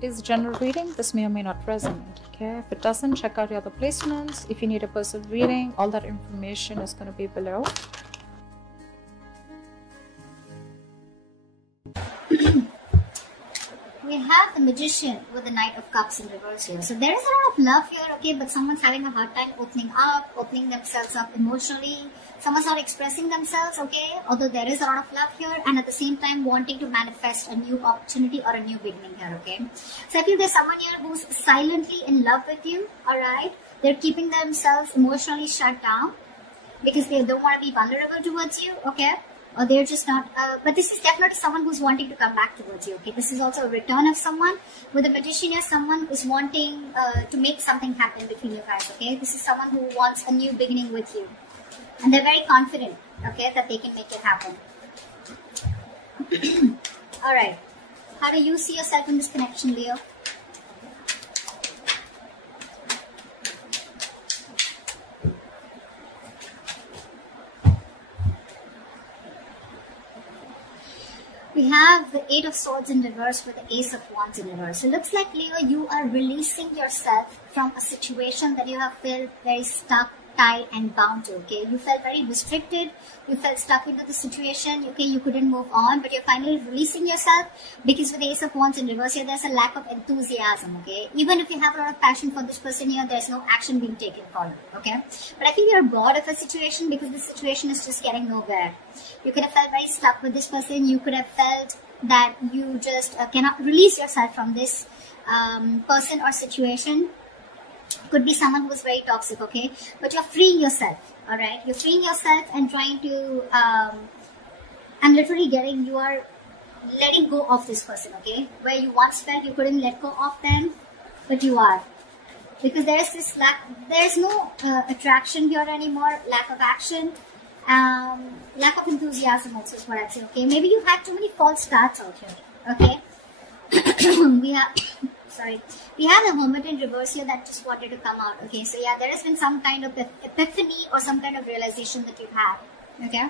It is a general reading. This may or may not resonate. Okay, if it doesn't, check out your other placements. If you need a personal reading, all that information is going to be below. We have the Magician with the Knight of Cups in reverse here. So there is a lot of love here, okay, but someone's having a hard time opening up, opening themselves up emotionally. Someone's not expressing themselves, okay, although there is a lot of love here, and at the same time wanting to manifest a new opportunity or a new beginning here, okay. So I feel there's someone here who's silently in love with you, alright. They're keeping themselves emotionally shut down because they don't want to be vulnerable towards you, okay. Or they're just not, but this is definitely someone who's wanting to come back towards you, okay. This is also a return of someone. With the Magician here, someone is wanting to make something happen between you guys, okay. This is someone who wants a new beginning with you. And they're very confident, okay, that they can make it happen. Alright. How do you see yourself in this connection, Leo? We have the Eight of Swords in reverse with the Ace of Wands in reverse. So it looks like, Leo, you are releasing yourself from a situation that you have felt very stuck, tied and bound to, okay. You felt very restricted, you felt stuck into the situation, okay, you couldn't move on, but you're finally releasing yourself because with the Ace of Wands in reverse here, there's a lack of enthusiasm, okay. Even if you have a lot of passion for this person here, there's no action being taken for you, okay. But I feel you're bored of a situation because the situation is just getting nowhere. You could have felt very stuck with this person. You could have felt that you just cannot release yourself from this person or situation. Could be someone who is very toxic, okay? But you're freeing yourself, alright? You're freeing yourself and trying to, I'm literally getting, you are letting go of this person, okay? Where you once felt you couldn't let go of them, but you are. Because there's this lack, there's no attraction here anymore, lack of action. Lack of enthusiasm also is what I'd say, okay? Maybe you had too many false starts out here, okay? we have the Hermit in reverse here that just wanted to come out, okay? So yeah, there has been some kind of epiphany or some kind of realization that you've had, okay?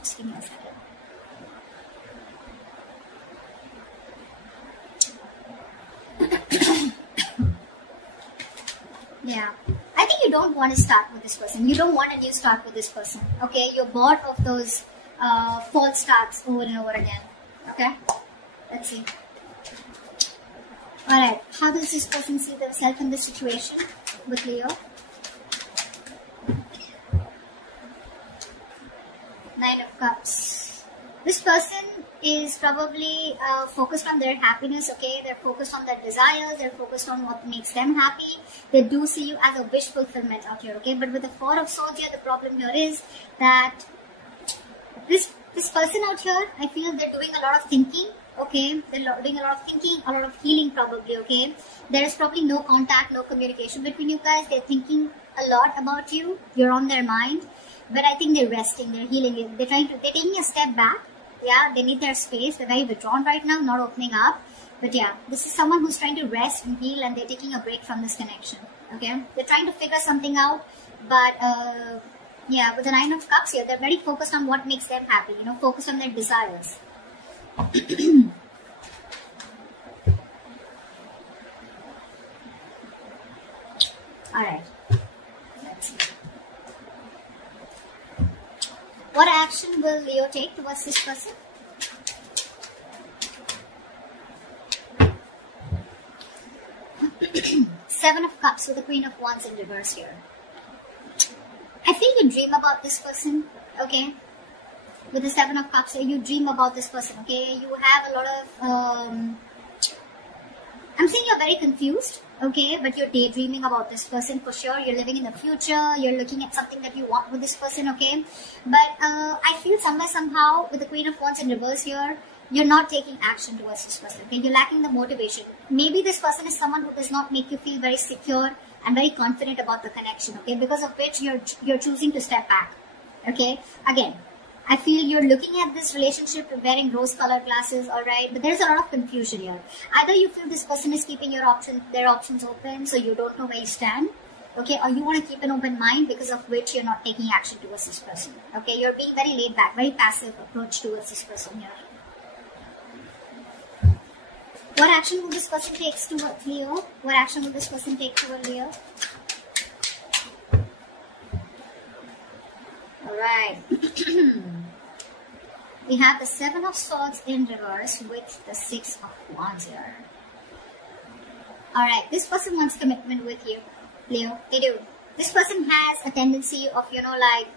Just give me a second. Yeah. I think you don't want to start with this person. You don't want a new start with this person. Okay, you're bored of those false starts over and over again. Okay, let's see. Alright, how does this person see themselves in this situation with Leo? Nine of Cups. This person is probably focused on their happiness, okay? They're focused on their desires, they're focused on what makes them happy. They do see you as a wish fulfillment out here, okay? But with the Four of Swords here, the problem here is that this person out here, I feel they're doing a lot of thinking, okay? They're doing a lot of thinking, a lot of healing probably, okay? There is probably no contact, no communication between you guys. They're thinking a lot about you. You're on their mind. But I think they're resting, they're healing. They're taking a step back. Yeah, they need their space. They're very withdrawn right now, not opening up. But yeah, this is someone who's trying to rest and heal, and they're taking a break from this connection. Okay, they're trying to figure something out. But yeah, with the Nine of Cups here, they're very focused on what makes them happy. You know, focused on their desires. All right. Let's see. What action will Leo take towards this person? Seven of Cups with the Queen of Wands in reverse here. I think you dream about this person, okay? With the Seven of Cups, you dream about this person, okay? You have a lot of, I'm saying you're very confused, okay? But you're daydreaming about this person for sure. You're living in the future. You're looking at something that you want with this person, okay? But I feel somehow, with the Queen of Wands in reverse here, you're not taking action towards this person, okay? You're lacking the motivation. Maybe this person is someone who does not make you feel very secure and very confident about the connection, okay? Because of which you're choosing to step back, okay? Again, I feel you're looking at this relationship wearing rose-colored glasses, alright? But there's a lot of confusion here. Either you feel this person is keeping their options open, so you don't know where you stand, okay? Or you want to keep an open mind, because of which you're not taking action towards this person, okay? You're being very laid back, very passive approach towards this person here. What action will this person take towards Leo? What action will this person take towards Leo? Alright. We have the Seven of Swords in reverse with the Six of Wands here. Alright, this person wants commitment with you, Leo. They do. This person has a tendency of, like,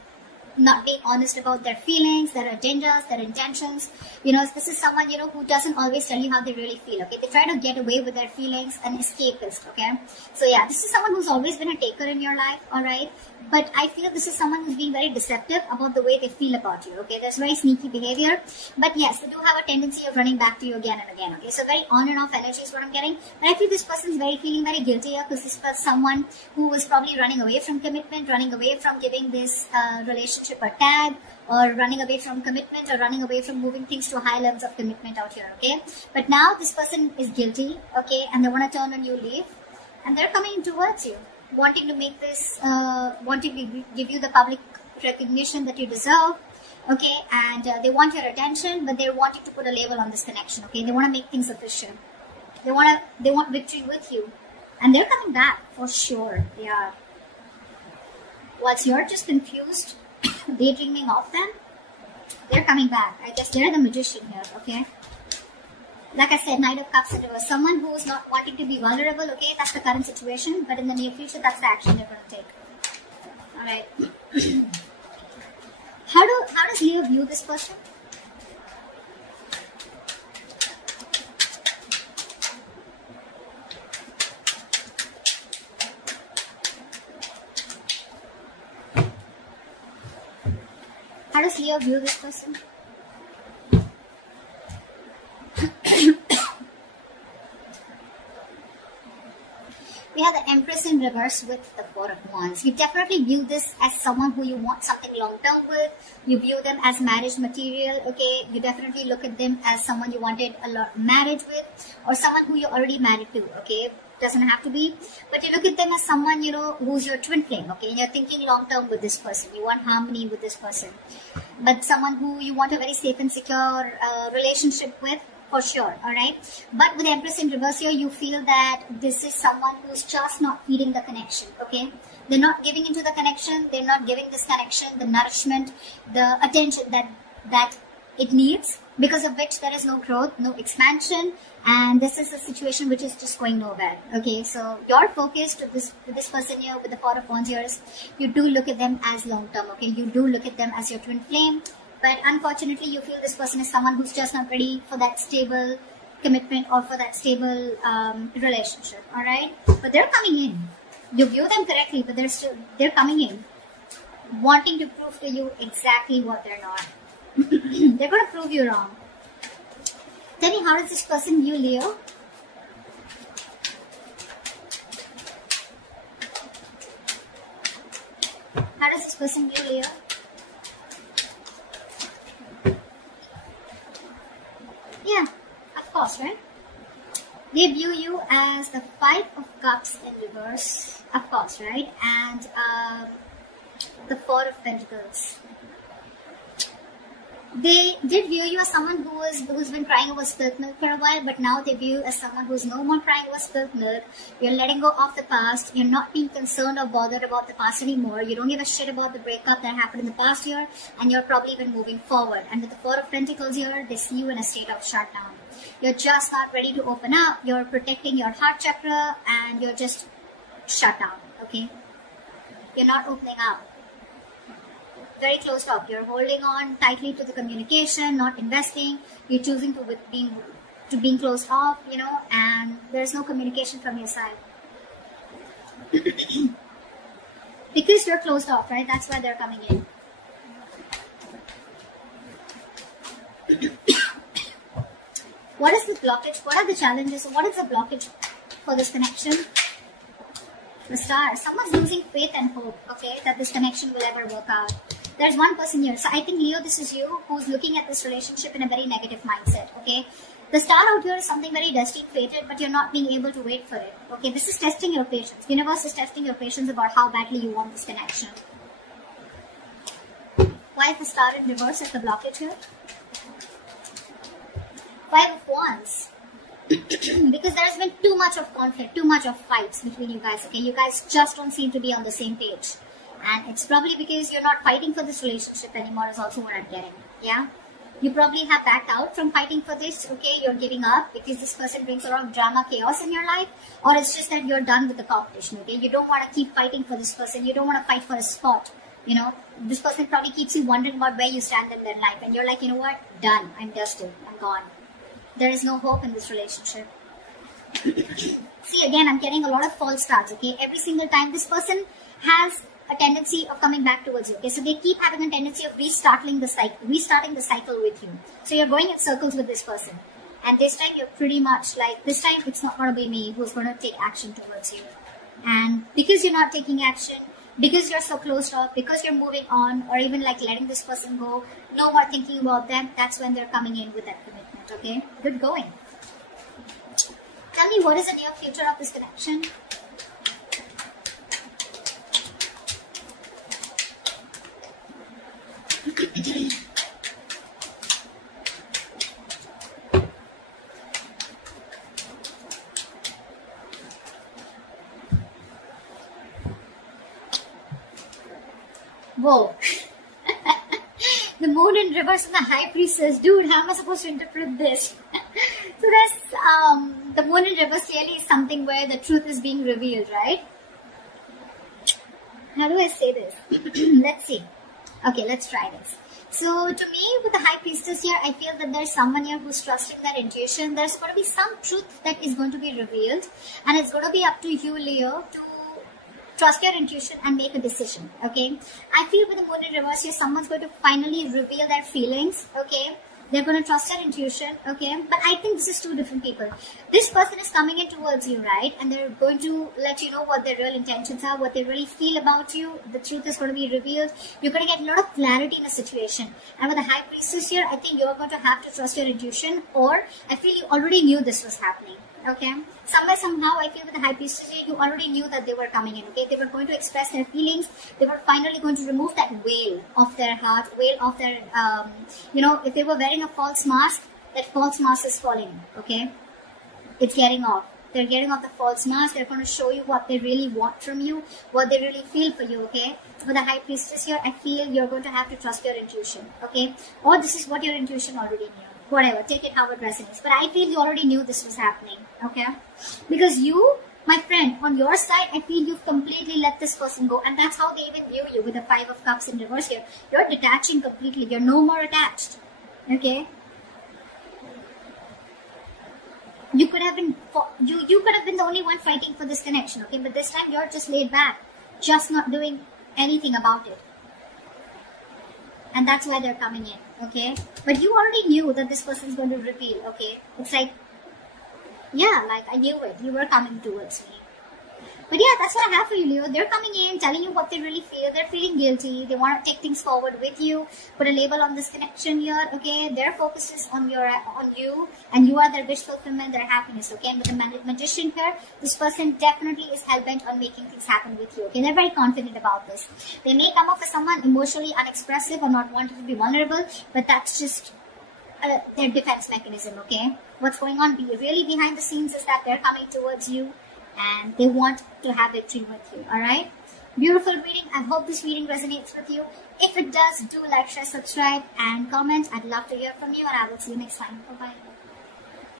not being honest about their feelings, their agendas, their intentions. This is someone, who doesn't always tell you how they really feel, okay? They try to get away with their feelings and escapist, okay? So yeah, this is someone who's always been a taker in your life, alright? But I feel this is someone who's being very deceptive about the way they feel about you, okay? There's very sneaky behavior. But yes, they do have a tendency of running back to you again and again, okay? So very on and off energy is what I'm getting. But I feel this person's feeling very guilty here, because this was someone who was probably running away from commitment, running away from giving this relationship a tag, or running away from commitment, or running away from moving things to high levels of commitment out here, okay? But now this person is guilty, okay? And they want to turn on you, leave. And they're coming towards you, wanting to make this, wanting to give you the public recognition that you deserve, okay? And they want your attention, but they're wanting to put a label on this connection, okay? They want to make things official. They want victory with you. And they're coming back, for sure, they are. Whilst you're just confused, daydreaming of them, they're coming back. I guess they're the magician here, okay? Like I said, Knight of Cups, it was someone who's not wanting to be vulnerable, okay? That's the current situation, but in the near future, that's the action they're going to take. Alright. How does Leo view this person? How does Leo view this person? We have the Empress in reverse with the Four of Wands. You definitely view this as someone who you want something long-term with. You view them as marriage material, okay? You definitely look at them as someone you wanted a lot of marriage with, or someone who you're already married to, okay? Doesn't have to be, but you look at them as someone, who's your twin flame, okay? And you're thinking long-term with this person. You want harmony with this person. But someone who you want a very safe and secure relationship with, for sure, alright? But with Empress in reverse here, you feel that this is someone who's just not feeding the connection, okay? They're not giving into the connection. They're not giving this connection the nourishment, the attention that it needs, because of which there is no growth, no expansion, and this is a situation which is just going nowhere, okay? So your focus to this person here with the Four of Wands here is, you do look at them as long-term, okay? You do look at them as your twin flame, but unfortunately you feel this person is someone who's just not ready for that stable commitment or for that stable relationship, alright? But they're coming in. You view them correctly, but they're coming in, wanting to prove to you exactly what they're not. They're going to prove you wrong. Tell me, how does this person view Leo? How does this person view Leo? Yeah, of course, right? They view you as the Five of Cups in reverse, of course, right? And the Four of Pentacles. They did view you as someone who's been crying over spilt milk for a while, but now they view you as someone who's no more crying over spilt milk. You're letting go of the past. You're not being concerned or bothered about the past anymore. You don't give a shit about the breakup that happened in the past year, and you're probably even moving forward. And with the Four of Pentacles here, they see you in a state of shutdown. You're just not ready to open up. You're protecting your heart chakra, and you're just shut down, okay? You're not opening up. Very closed off. You're holding on tightly to the communication, not investing. You're choosing to being closed off, and there's no communication from your side. Because you're closed off, right? That's why they're coming in. What is the blockage? What are the challenges? What is the blockage for this connection? The Star. Someone's losing faith and hope, okay, that this connection will ever work out. There's one person here. So I think, Leo, this is you who's looking at this relationship in a very negative mindset, okay? The Star out here is something very destined, fated, but you're not being able to wait for it, okay? This is testing your patience. The universe is testing your patience about how badly you want this connection. Why is the Star in reverse as the blockage here? Five of Wands. Because there's been too much of conflict, too much of fights between you guys, okay? You guys just don't seem to be on the same page. And it's probably because you're not fighting for this relationship anymore is also what I'm getting, yeah? You probably have backed out from fighting for this, okay? You're giving up because this person brings a lot of drama, chaos in your life. Or it's just that you're done with the competition, okay? You don't want to keep fighting for this person. You don't want to fight for a spot, you know? This person probably keeps you wondering about where you stand in their life. And you're like, you know what? Done. I'm dusted. I'm gone. There is no hope in this relationship. See, again, I'm getting a lot of false starts, okay? Every single time this person has a tendency of coming back towards you, okay? So they keep having a tendency of restarting the cycle with you. So you're going in circles with this person. And this time you're pretty much like, this time it's not going to be me who's going to take action towards you. And because you're not taking action, because you're so closed off, because you're moving on, or even like letting this person go, no more thinking about them, that's when they're coming in with that commitment, okay? Good going. Tell me, what is the near future of this connection? Whoa. The moon in reverse and the high priestess. Dude, how am I supposed to interpret this? So that's, the moon in reverse clearly is something where the truth is being revealed, right? How do I say this? Let's see. Okay, let's try this. So to me, with the high priestess here, I feel that there's someone here who's trusting their intuition. There's going to be some truth that is going to be revealed. And it's going to be up to you, Leo, to trust your intuition and make a decision, okay? I feel with the moon in reverse here, someone's going to finally reveal their feelings, okay? They're going to trust their intuition, okay? But I think this is two different people. This person is coming in towards you, right? And they're going to let you know what their real intentions are, what they really feel about you. The truth is going to be revealed. You're going to get a lot of clarity in a situation. And with the high priestess here, I think you're going to have to trust your intuition, or I feel you already knew this was happening. Okay, somehow I feel with the high priestess, you already knew that they were coming in, okay? They were going to express their feelings. They were finally going to remove that veil of their heart, veil of their, you know, if they were wearing a false mask, that false mask is falling, okay? It's getting off. They're getting off the false mask. They're going to show you what they really want from you, what they really feel for you, okay? With the high priestess here, I feel you're going to have to trust your intuition, okay? Or this is what your intuition already knew. Whatever, take it how it resonates. But I feel you already knew this was happening, okay? Because you, my friend, on your side, I feel you've completely let this person go. And that's how they even view you with the 5 of Cups in reverse here. You're detaching completely. You're no more attached, okay? You could have been, you could have been the only one fighting for this connection, okay? But this time you're just laid back, just not doing anything about it. And that's why they're coming in, okay? But you already knew that this person is going to reveal, okay? It's like, yeah, like I knew it. You were coming towards me. But yeah, that's what I have for you, Leo. They're coming in, telling you what they really feel. They're feeling guilty. They want to take things forward with you. Put a label on this connection here, okay? Their focus is on you, and you are their wish fulfillment, their happiness, okay? And with the magician here, this person definitely is hell-bent on making things happen with you, okay? They're very confident about this. They may come off as someone emotionally unexpressive or not wanting to be vulnerable, but that's just their defense mechanism, okay? What's going on really behind the scenes is that they're coming towards you, and they want to have victory with you, alright? Beautiful reading. I hope this reading resonates with you. If it does, do like, share, subscribe, and comment. I'd love to hear from you, and I will see you next time. Bye-bye.